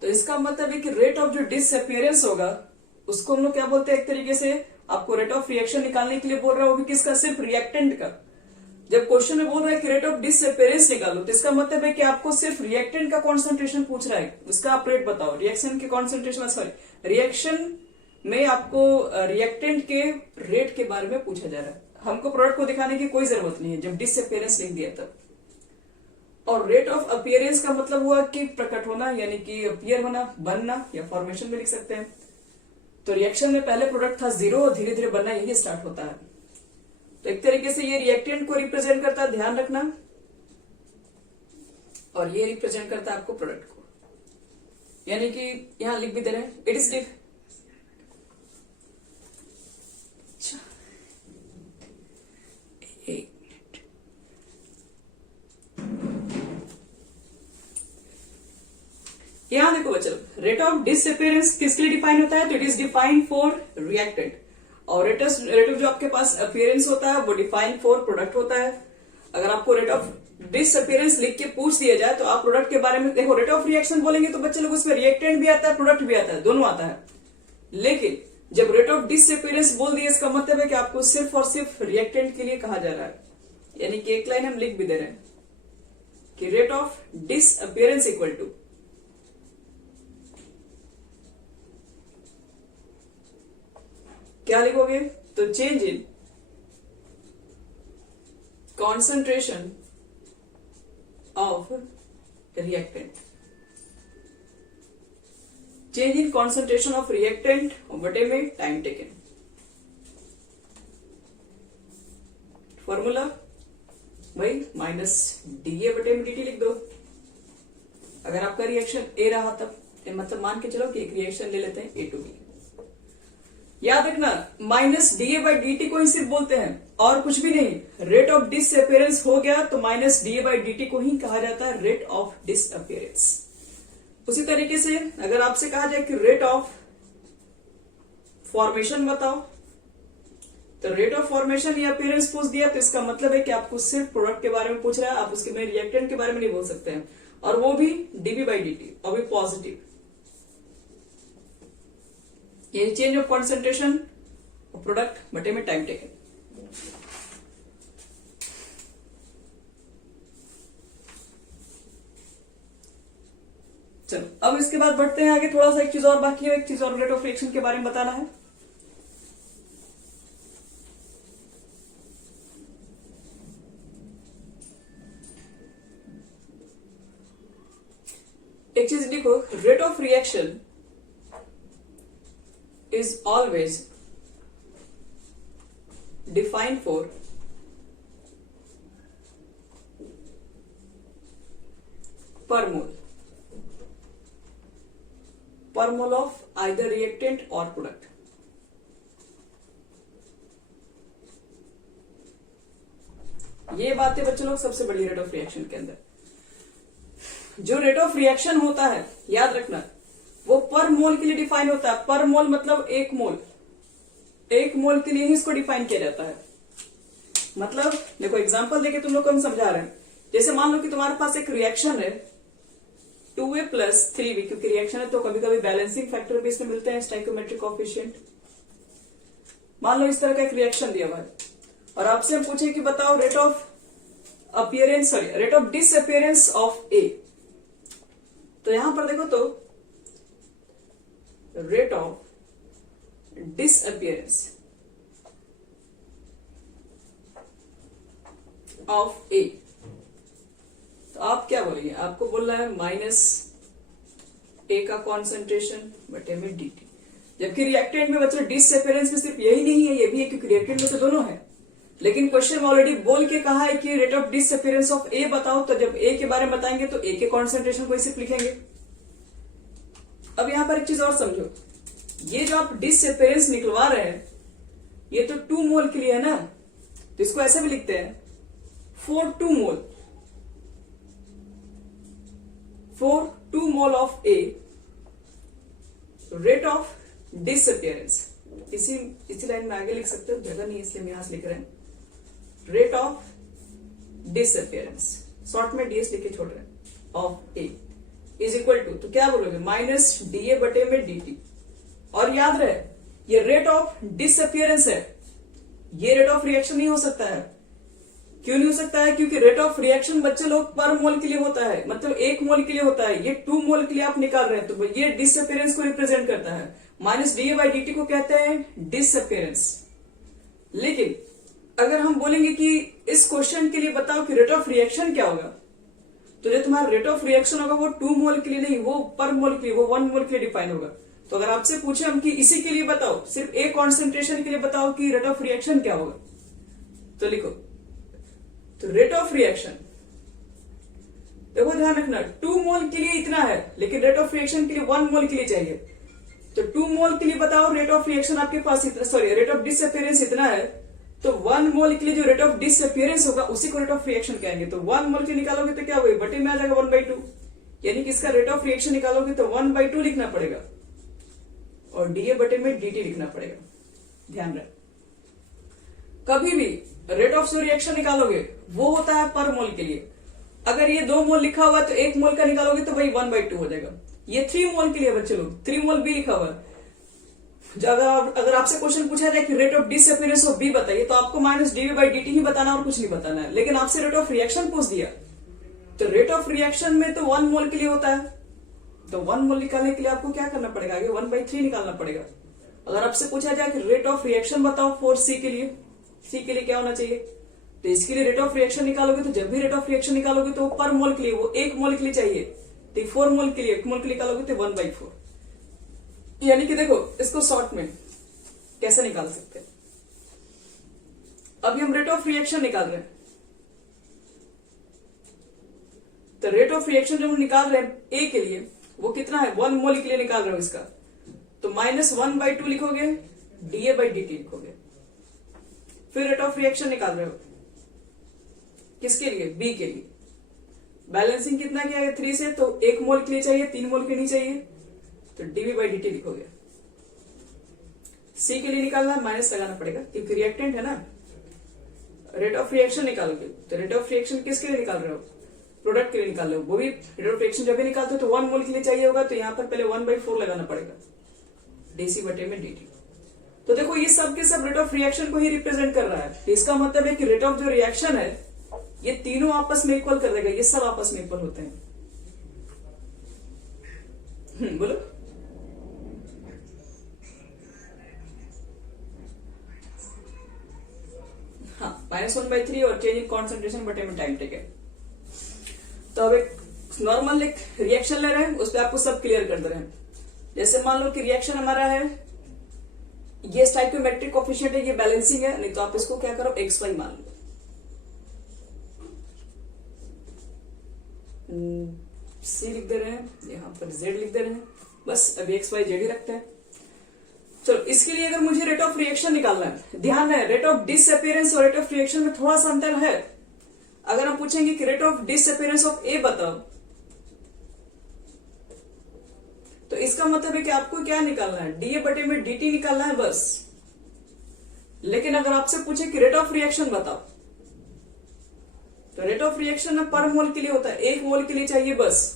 तो इसका मतलब है कि रेट ऑफ जो डिसअपियरेंस होगा उसको हम लोग क्या बोलते हैं? एक तरीके से आपको रेट ऑफ रिएक्शन निकालने के लिए बोल रहा है, वो भी किसका? सिर्फ रिएक्टेंट का. जब क्वेश्चन में बोल रहा है कि रेट ऑफ डिसअपियरेंस निकालो तो इसका मतलब है कि आपको सिर्फ रिएक्टेंट का कॉन्सेंट्रेशन पूछ रहा है. उसका आप रेट बताओ. रिएक्शन के कॉन्सेंट्रेशन, सॉरी रिएक्शन में आपको रिएक्टेंट के रेट के बारे में पूछा जा रहा है. हमको प्रोडक्ट को दिखाने की कोई जरूरत नहीं है जब डिसअपियरेंस लिख दिया तब. और रेट ऑफ अपीयरेंस का मतलब हुआ कि प्रकट होना, यानी कि अपीयर होना, बनना, या फॉर्मेशन में लिख सकते हैं. तो रिएक्शन में पहले प्रोडक्ट था जीरो और धीरे धीरे बनना यही स्टार्ट होता है. तो एक तरीके से ये रिएक्टेंट को रिप्रेजेंट करता है, ध्यान रखना. और ये रिप्रेजेंट करता है आपको प्रोडक्ट को. यानी कि यहां लिख भी दे रहे हैं इट इज यहां देखो बच्चों, रेट ऑफ डिसअपियरेंस किसके लिए डिफाइन होता है? तो it is defined for reactant. और रेट ऑफ जो आपके पास अपीयरेंस होता है वो डिफाइन फॉर प्रोडक्ट होता है. अगर आपको रेट ऑफ डिसअपियरेंस लिख के पूछ दिया जाए तो आप प्रोडक्ट के बारे में देखो. रेट ऑफ रिएक्शन बोलेंगे तो बच्चे लोग उसमें रिएक्टेंट भी आता है, प्रोडक्ट भी आता है, दोनों आता है. लेकिन जब रेट ऑफ डिसअपियरेंस बोल दिया इसका मतलब है कि आपको सिर्फ और सिर्फ रिएक्टेंट के लिए कहा जा रहा है. यानी कि एक लाइन हम लिख भी दे रहे हैं कि rate of disappearance equal to क्या लिखोगे? तो change in concentration of reactant. Change in concentration of reactant बटे में टाइम टेकन. फॉर्मूला भाई माइनस डी ए बटे में डी टी लिख दो. अगर आपका रिएक्शन ए रहा तब मतलब मान के चलो कि एक रिएक्शन ले लेते हैं ए टू बी. याद रखना minus D A by D T को ही सिर्फ बोलते हैं और कुछ भी नहीं. रेट ऑफ डिसअपियरेंस हो गया तो minus D A by D T को ही कहा जाता है रेट ऑफ डिसअपियरेंस. उसी तरीके से अगर आपसे कहा जाए कि रेट ऑफ फॉर्मेशन बताओ, तो रेट ऑफ फॉर्मेशन या अपीयरेंस पूछ दिया तो इसका मतलब है कि आपको सिर्फ प्रोडक्ट के बारे में पूछ रहा है, आप उसके में रिएक्टेंट के बारे में नहीं बोल सकते हैं, और वो भी dB/dt और भी पॉजिटिव। ये चेंज ऑफ कॉन्सेंट्रेशन प्रोडक्ट बटे में टाइम टेकन। चलो अब इसके बाद बढ़ते हैं आगे, थोड़ा सा एक चीज और बाकी है, एक चीज और रेट ऑफ रिएक्शन के बारे में बताना है। एक चीज लिखो, rate of reaction is always defined for per mole of either reactant or product। ये बातें बच्चों लोग सबसे बड़ी रेट ऑफ रिएक्शन के अंदर। जो रेट ऑफ रिएक्शन होता है याद रखना, वो पर मोल के लिए डिफाइन होता है। पर मोल मतलब एक मोल, एक मोल के लिए ही इसको डिफाइन किया जाता है। मतलब देखो एग्जांपल देके तुम लोग को हम समझा रहे हैं। जैसे मान लो कि तुम्हारे पास एक रिएक्शन है 2A + 3B, क्योंकि रिएक्शन है तो कभी कभी बैलेंसिंग फैक्टर भी इसमें मिलते हैं, स्टोइकोमेट्रिक कोएफिशिएंट। मान लो इस तरह का एक रिएक्शन दिया हुआ है और आपसे हम पूछे कि बताओ rate of appearance, sorry rate of disappearance of A. तो यहां पर देखो तो rate of disappearance of A, तो आप क्या बोलेंगे? आपको बोलना है -A का कॉन्सेंट्रेशन बटे में dt। जबकि रिएक्टेंट में बच्चों डिसअपीयरेंस में सिर्फ यही नहीं है, ये भी है, क्योंकि रिएक्टेंट में तो दोनों है। लेकिन क्वेश्चन में ऑलरेडी बोल के कहा है कि रेट ऑफ डिसअपीयरेंस ऑफ ए बताओ, तो जब ए के बारे में बताएंगे तो ए के कॉन्सेंट्रेशन को सिर्फ लिखेंगे। अब यहां पर एक चीज और समझो, ये जो आप डिसअपीयरेंस निकलवा रहे हैं ये तो 2 मोल के लिए है ना, तो इसको ऐसे भी लिखते हैं for 2 mole of A rate of disappearance। इसी लाइन में आगे लिख सकते हो, जगह नहीं इसलिए हम यहां से लिख रहे हैं रेट ऑफ डिसअपीयरेंस, शॉर्ट में ds लिख के छोड़ रहे हैं, of A is equal to, तो क्या बोलोगे -dA बटे में dt। और याद रहे ये रेट ऑफ डिसअपीयरेंस है, ये रेट ऑफ रिएक्शन नहीं हो सकता है। क्यों नहीं हो सकता है? क्योंकि रेट ऑफ रिएक्शन बच्चे लोग पर मोल के लिए होता है, मतलब 1 मोल के लिए होता है। ये 2 मोल के लिए आप निकाल रहे हैं, तो ये डिसअपीयरेंस को रिप्रेजेंट करता है। -dA/dt को कहते हैं डिसअपीयरेंस। लेकिन अगर हम बोलेंगे कि इस क्वेश्चन के लिए बताओ कि रेट ऑफ रिएक्शन क्या होगा, तो जो तुम्हारा रेट ऑफ रिएक्शन होगा वो 2 मोल के लिए नहीं, वो पर मोल के लिए, वो 1 मोल के लिए डिफाइन होगा। तो अगर आपसे पूछे हम कि इसी के लिए बताओ, सिर्फ A कॉन्सेंट्रेशन के लिए बताओ कि रेट ऑफ रिएक्शन क्या होगा, तो लिखो, तो रेट ऑफ रिएक्शन देखो ध्यान रखना 2 मोल के लिए इतना है, लेकिन रेट ऑफ रिएक्शन के लिए 1 मोल के लिए चाहिए। तो 2 मोल के लिए बताओ रेट ऑफ रिएक्शन आपके पास इतना, सॉरी रेट ऑफ डिसअपीयरेंस इतना है, तो 1 मोल के लिए जो रेट ऑफ डिसअपीयरेंस होगा उसी को रेट ऑफ रिएक्शन कहेंगे। तो 1 मोल के निकालोगे तो क्या होगा, बटे में आ जाएगा 1/2, यानी कि इसका रेट ऑफ रिएक्शन निकालोगे तो 1/2 लिखना पड़ेगा और dA बटे में dt लिखना पड़ेगा। ध्यान रहे कभी भी रेट ऑफ रिएक्शन निकालोगे वो होता है पर मोल के लिए। अगर ये 2 मोल लिखा हुआ तो 1 मोल का निकालोगे तो वही 1/2 हो जाएगा। ये 3 मोल के लिए बच्चे लोग, 3 मोल बी लिखा हुआ है। अगर आपसे क्वेश्चन पूछा जाए कि rate of disappearance of B बताइए, तो आपको -dB/dt ही बताना और कुछ नहीं बताना है। लेकिन आपसे रेट ऑफ रिएक्शन पूछ दिया, तो रेट ऑफ रिएक्शन में तो 1 मोल के लिए होता है, तो 1 मोल निकालने के लिए आपको क्या करना पड़ेगा, आगे 1/3 निकालना पड़ेगा। अगर आपसे पूछा जाए कि रेट ऑफ रिएक्शन बताओ फॉर सी के लिए, सी के लिए क्या होना चाहिए, तो इसके लिए रेट ऑफ रिएक्शन निकालोगे, तो जब भी रेट ऑफ रिएक्शन निकालोगे तो पर मोल के लिए वो 1 मोल के लिए चाहिए, तो 4 मोल के लिए 1 मोल के लिए निकालोगे तो 1/4। यानी कि देखो इसको शॉर्ट में कैसे निकाल सकते हैं। अभी हम रेट ऑफ रिएक्शन निकाल रहे हैं, तो रेट ऑफ रिएक्शन जो हम निकाल रहे हैं ए के लिए वो कितना है, 1 मोल के लिए निकाल रहे हो इसका, तो -1/2 लिखोगे, dA/dt लिखोगे। फिर रेट ऑफ रिएक्शन निकाल रहे हो किसके लिए, बी के लिए, बैलेंसिंग कितना किया गया 3 से, तो 1 मोल के लिए चाहिए, 3 मोल के लिए चाहिए, तो dV/dt लिखोगे। C के लिए निकालना है, माइनस लगाना पड़ेगा क्योंकि रिएक्टेंट है ना। रेट ऑफ रिएक्शन निकालोगे तो रेट ऑफ रिएक्शन किसके लिए निकाल रहे हो, प्रोडक्ट के लिए निकाल रहे हो, वो भी रेट ऑफ रिएक्शन जब भी निकालते हो तो 1 मोल के लिए चाहिए होगा, तो यहाँ पर पहले 1/4 लगाना पड़ेगा dC/dt। तो देखो ये सब के सब रेट ऑफ रिएक्शन को ही रिप्रेजेंट कर रहा है। इसका मतलब है कि रेट ऑफ जो रिएक्शन है ये तीनों आपस में इक्वल कर देगा, ये सब आपस में इक्वल होते हैं। बोलो। हाँ, -1/3 और चेंज इन कॉन्सेंट्रेशन बटे में टाइम टेकन। तो अब एक नॉर्मल एक रिएक्शन ले रहे हैं, उस पर आपको सब क्लियर कर दे रहे हैं। जैसे मान लो कि रिएक्शन हमारा है, ये स्टाइकियोमेट्रिक कोएफिशिएंट है, ये बैलेंसिंग है, नहीं तो आप इसको क्या करो XY मान लो। C लिख दे रहे हैं, यहां पर Z लिख दे रहे हैं, बस अभी XYZ ही रखते हैं। चलो, इसके लिए अगर मुझे रेट ऑफ रिएक्शन निकालना है, ध्यान है रेट ऑफ डिसअपीयरेंस और रेट ऑफ रिएक्शन में थोड़ा सा अंतर है। अगर हम पूछेंगे कि rate of disappearance of A बताओ, तो इसका मतलब है कि आपको क्या निकालना है, dA/dt निकालना है बस। लेकिन अगर आपसे पूछे कि रेट ऑफ रिएक्शन बताओ, तो रेट ऑफ रिएक्शन ना पर मोल के लिए होता है, 1 मोल के लिए चाहिए बस।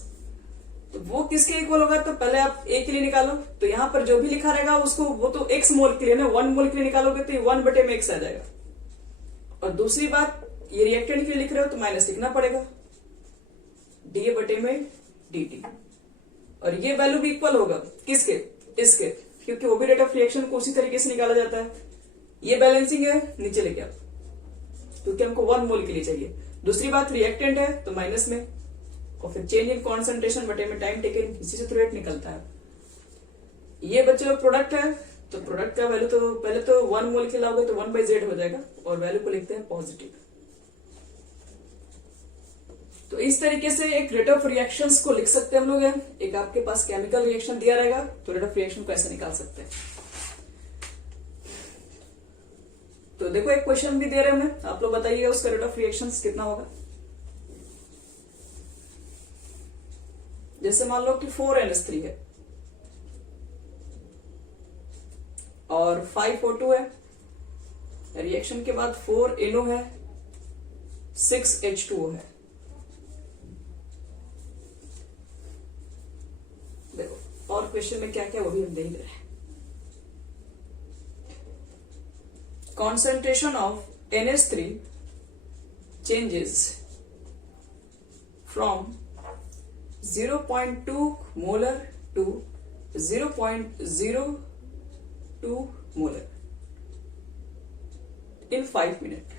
तो वो किसके इक्वल होगा, तो पहले आप A के लिए निकालो, तो यहां पर जो भी लिखा रहेगा उसको, वो तो X मोल के लिए ना, 1 मोल के लिए निकालोगे तो ये 1/x आ जाएगा। और दूसरी बात, ये रिएक्टेंट के लिए लिख रहे हो तो माइनस लिखना पड़ेगा dA/dt। और ये वैल्यू भी इक्वल होगा किसके, इसके, क्योंकि वो भी रेट ऑफ रिएक्शन को उसी तरीके से निकाला जाता है। ये बैलेंसिंग है, नीचे लेके आओ, क्योंकि हमको 1 मोल के लिए चाहिए। दूसरी बात, रिएक्टेंट है तो माइनस में, और फिर चेंज इन कॉन्सेंट्रेशन बटे में टाइम टेकन, इसी से तो रेट निकलता है। ये बच्चे प्रोडक्ट है, तो प्रोडक्ट का वैल्यू तो पहले तो 1 मोल के लाओगे तो 1/z हो जाएगा, और वैल्यू को लिखते हैं पॉजिटिव। तो इस तरीके से एक रेट ऑफ रिएक्शंस को लिख सकते हैं हम लोग। एक आपके पास केमिकल रिएक्शन दिया रहेगा तो रेट ऑफ रिएक्शन को ऐसे निकाल सकते हैं। तो देखो एक क्वेश्चन भी दे रहे हैं, आप लोग बताइएगा उसका रेट ऑफ रिएक्शंस कितना होगा। जैसे मान लो कि 4NH3 है और 5O2 है, रिएक्शन के बाद 4NO है, 6H2O है। देखो और क्वेश्चन में क्या क्या वो भी हम देख रहे हैं। Concentration of NH3 changes from 0.2 molar to 0.02 molar in 5 minutes।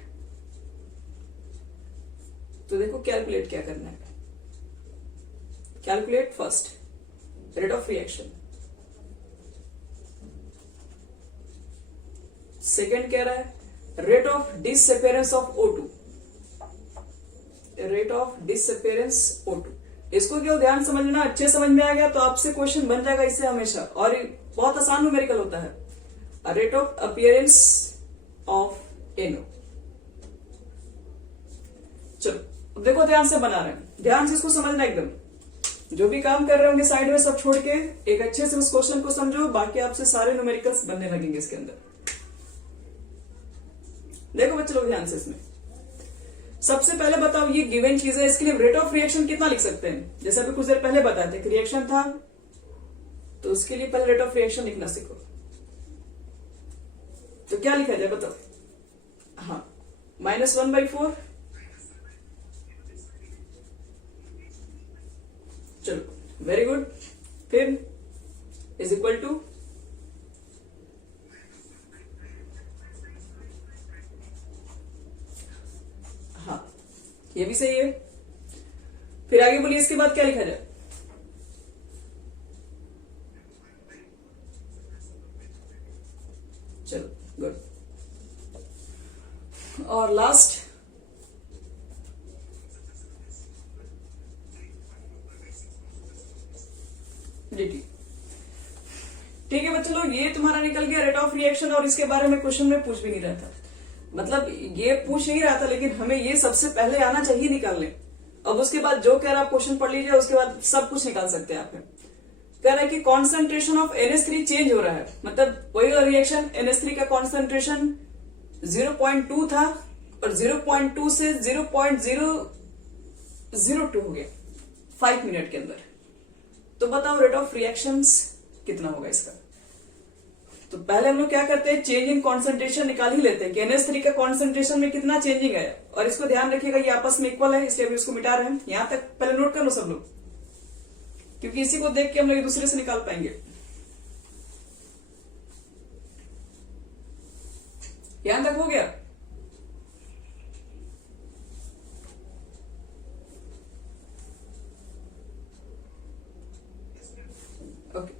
तो देखो कैलकुलेट क्या करना है। Calculate first rate of reaction, second कह रहा है rate of disappearance of O2, rate of disappearance O2। इसको क्यों ध्यान समझना, अच्छे समझ में आ गया तो आपसे क्वेश्चन बन जाएगा इससे हमेशा, और बहुत आसान न्यूमेरिकल होता है। Rate of appearance of NO। चलो देखो ध्यान से बना रहे हैं, ध्यान से इसको समझना एकदम। जो भी काम कर रहे होंगे साइड में सब छोड़ के एक अच्छे से उस क्वेश्चन को समझो, बाकी आपसे सारे न्यूमेरिकल्स बनने लगेंगे इसके अंदर। देखो बच्चे लोग ध्यान से इसमें सबसे पहले बताओ, ये गिवन चीज है, इसके लिए रेट ऑफ रिएक्शन कितना लिख सकते हैं। जैसे अभी कुछ देर पहले बताए थे कि रिएक्शन था, तो उसके लिए पहले रेट ऑफ रिएक्शन लिखना सीखो। तो क्या लिखा जाए बताओ। हाँ, -1/4, चलो वेरी गुड। फिर इज इक्वल टू ये भी सही है। फिर आगे बोलिए इसके बाद क्या लिखा जाए। चलो गुड। और लास्ट dt। ठीक है बच्चों लोग, ये तुम्हारा निकल गया रेट ऑफ रिएक्शन, और इसके बारे में क्वेश्चन में पूछ भी नहीं रहा था, मतलब ये पूछ नहीं रहा था, लेकिन हमें ये सबसे पहले आना चाहिए निकालने। अब उसके बाद जो कह रहा है क्वेश्चन पढ़ लीजिए, उसके बाद सब कुछ निकाल सकते हैं आप। कह रहा है कि कॉन्सेंट्रेशन ऑफ NH3 चेंज हो रहा है, मतलब वही रिएक्शन NH3 का कॉन्सेंट्रेशन 0.2 था और 0.2 से 0.002 हो गया 5 मिनट के अंदर। तो बताओ रेट ऑफ रिएक्शंस कितना होगा इसका। तो पहले हम लोग क्या करते हैं, चेंज इन कॉन्सेंट्रेशन निकाल ही लेते हैं कि NH3 का कॉन्सेंट्रेशन में कितना चेंजिंग है। और इसको ध्यान रखिएगा ये आपस में इक्वल है, इसलिए अभी इसको मिटा रहे हैं। यहां तक पहले नोट कर लो सब लोग, क्योंकि इसी को देख के हम लोग एक दूसरे से निकाल पाएंगे। यहां तक हो गया। ओके,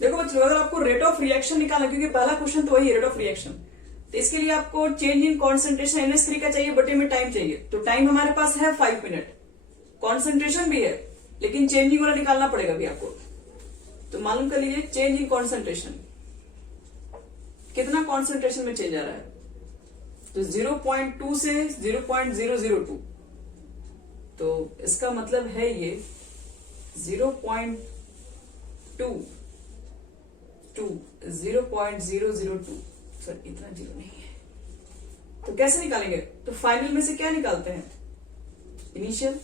देखो बच्चों अगर आपको रेट ऑफ रिएक्शन निकालना, क्योंकि पहला क्वेश्चन तो वही है रेट ऑफ रिएक्शन, तो इसके लिए आपको चेंज इन कॉन्सेंट्रेशन NH3 का चाहिए, बटे में टाइम चाहिए। तो टाइम हमारे पास है 5 मिनट, कॉन्सेंट्रेशन भी है, लेकिन चेंजिंग वाला निकालना पड़ेगा भी आपको। तो मालूम कर लीजिए चेंज इन कॉन्सेंट्रेशन, कितना कॉन्सेंट्रेशन में चेंज आ रहा है। तो 0.2 से 0.002, तो इसका मतलब है ये 0.2 to 0.002, सर इतना जीरो नहीं है। तो कैसे निकालेंगे, तो फाइनल में से क्या निकालते हैं, इनिशियल।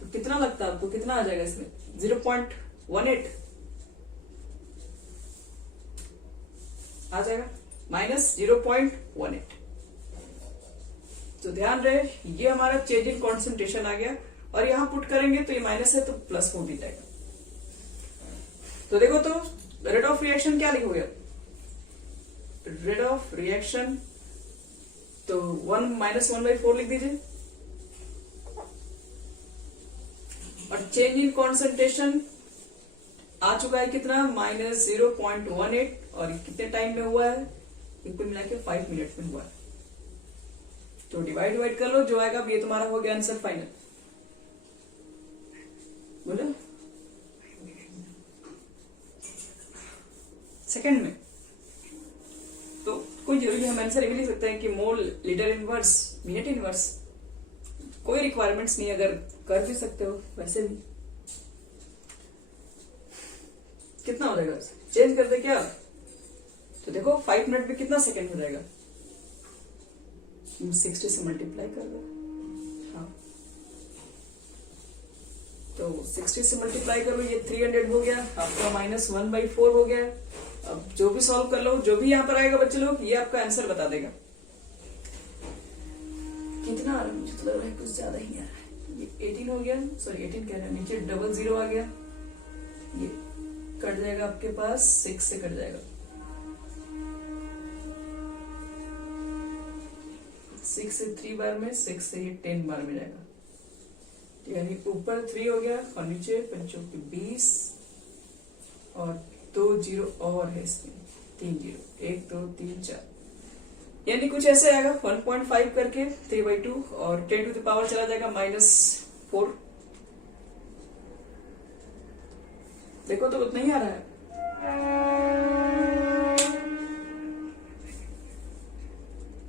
तो कितना लगता है आपको, कितना आ जाएगा इसमें 0.18 आ जाएगा, माइनस 0.18। तो ध्यान रहे ये हमारा चेंज इन कॉन्सेंट्रेशन आ गया, और यहां पुट करेंगे तो ये माइनस है तो प्लस हो भी जाएगा। तो देखो तो रेट ऑफ रिएक्शन क्या लिखोगे, रेट ऑफ रिएक्शन तो 1 - 1/4 लिख दीजिए, और चेंज इन कॉन्सेंट्रेशन आ चुका है कितना, माइनस 0.18, और कितने टाइम में हुआ है, कुल मिला के 5 मिनट में हुआ है। तो डिवाइड कर लो, जो आएगा ये तुम्हारा हो गया आंसर फाइनल। बोलो सेकंड में, तो कोई जरूरी हम आंसर भी लिख सकते हैं कि mole litre inverse minute inverse, कोई रिक्वायरमेंट्स नहीं, अगर कर भी सकते हो वैसे भी। कितना हो जाएगा, चेंज कर दे क्या, तो देखो 5 मिनट में कितना सेकंड हो जाएगा, 60 से मल्टीप्लाई कर दो। हाँ, तो 60 से मल्टीप्लाई करो, ये 300 हो गया आपका, माइनस 1/4 हो गया। अब जो भी सॉल्व कर लो, जो भी यहां पर आएगा बच्चे लोग, ये आपका आंसर बता देगा। कितना आ रहा है, मुझे तो लग रहा है कुछ ज्यादा ही आ रहा है। ये 18 हो गया, सॉरी 18 कह रहा है, नीचे 00 आ गया, ये कट जाएगा आपके पास, 6 से कट जाएगा, 6 से 3 बार में, 6 से ये 10 बार में जाएगा। यानी ऊपर 3 हो गया और नीचे 20, और 2 0 और है इसमें, 3 0, 1 2 3 4, यानी कुछ ऐसे आएगा 1.5 करके 3/2, और 10 टू द पावर चला जाएगा -4। देखो तो उतना ही आ रहा है।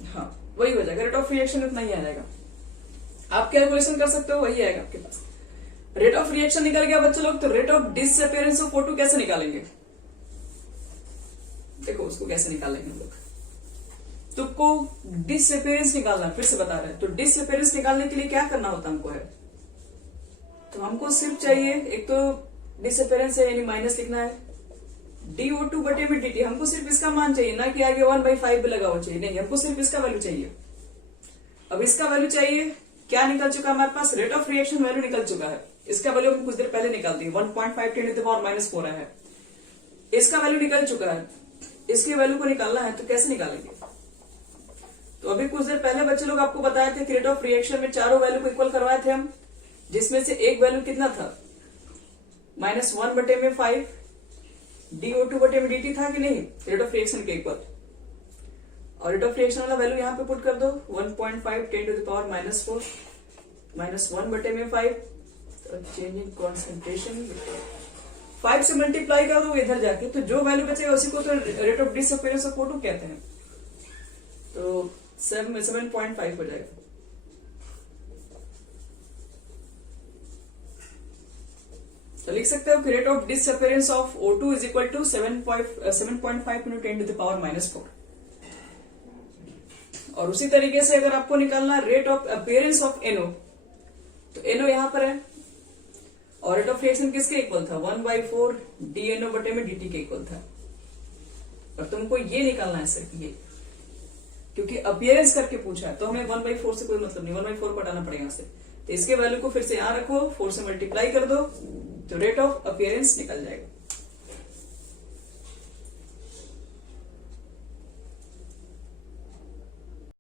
हाँ वही हो जाएगा, रेट ऑफ रिएक्शन उतना ही आ जाएगा। आप कैलकुलेशन कर सकते हो, वही आएगा आपके पास। रेट ऑफ रिएक्शन निकल गया बच्चे लोग, तो rate of disappearance of O2 कैसे निकालेंगे, देखो उसको कैसे निकालेंगे हम लोग। तुमको डिसअपियरेंस निकालना, फिर से बता रहे हैं। तो डिसअपियरेंस निकालने के लिए क्या करना होता हमको है, तो हमको सिर्फ चाहिए एक तो डिसअपियरेंस है, यानी माइनस लिखना है, DO2 बटे में DT। हमको सिर्फ इसका मान चाहिए, ना कि आगे 1/5 भी लगा हुआ चाहिए, नहीं, हमको सिर्फ इसका वैल्यू चाहिए। अब इसका वैल्यू चाहिए, क्या निकल चुका हमारे पास, रेट ऑफ रिएक्शन वैल्यू निकल चुका है। इसका वैल्यू हम कुछ देर पहले निकाल दिए, 1.5 10 to the power -4 है। इसका वैल्यू निकल चुका है, इसके वैल्यू को निकालना है, तो कैसे निकालेंगे। तो अभी कुछ देर पहले बच्चे लोग आपको बताए थे कि रेट ऑफ रिएक्शन में चारों वैल्यू को इक्वल करवाए थे हम, जिसमें से एक वैल्यू कितना था, -1/5 DO2 बटे में DT था कि नहीं, रेट ऑफ रिएक्शन के इक्वल। और रेट ऑफ रिएक्शन वाला वैल्यू यहां पे पुट कर दो, 1.5 10 to the power -4 -1/5, change in concentration 5 से मल्टीप्लाई कर दो इधर जाके, तो जो वैल्यू बचेगा उसी को तो rate of disappearance of O2 कहते हैं। तो 7.5 हो जाएगा। तो लिख सकते हो कि rate of disappearance of O2 is equal to 7.5 into 10 to the power -4। और उसी तरीके से अगर आपको निकालना rate of appearance of NO, तो NO यहां पर है और रेट ऑफ रिएक्शन किसके इक्वल था, 1/4 DNO बटे में DT के इक्वल था। और तुमको ये निकालना है सर ये, क्योंकि अपीयरेंस करके पूछा है तो हमें 1/4 से कोई मतलब नहीं, 1/4 को हटाना पड़ेगा से। तो इसके वैल्यू को फिर से यहां रखो, 4 से मल्टीप्लाई कर दो तो रेट ऑफ अपीयरेंस निकल जाएगा।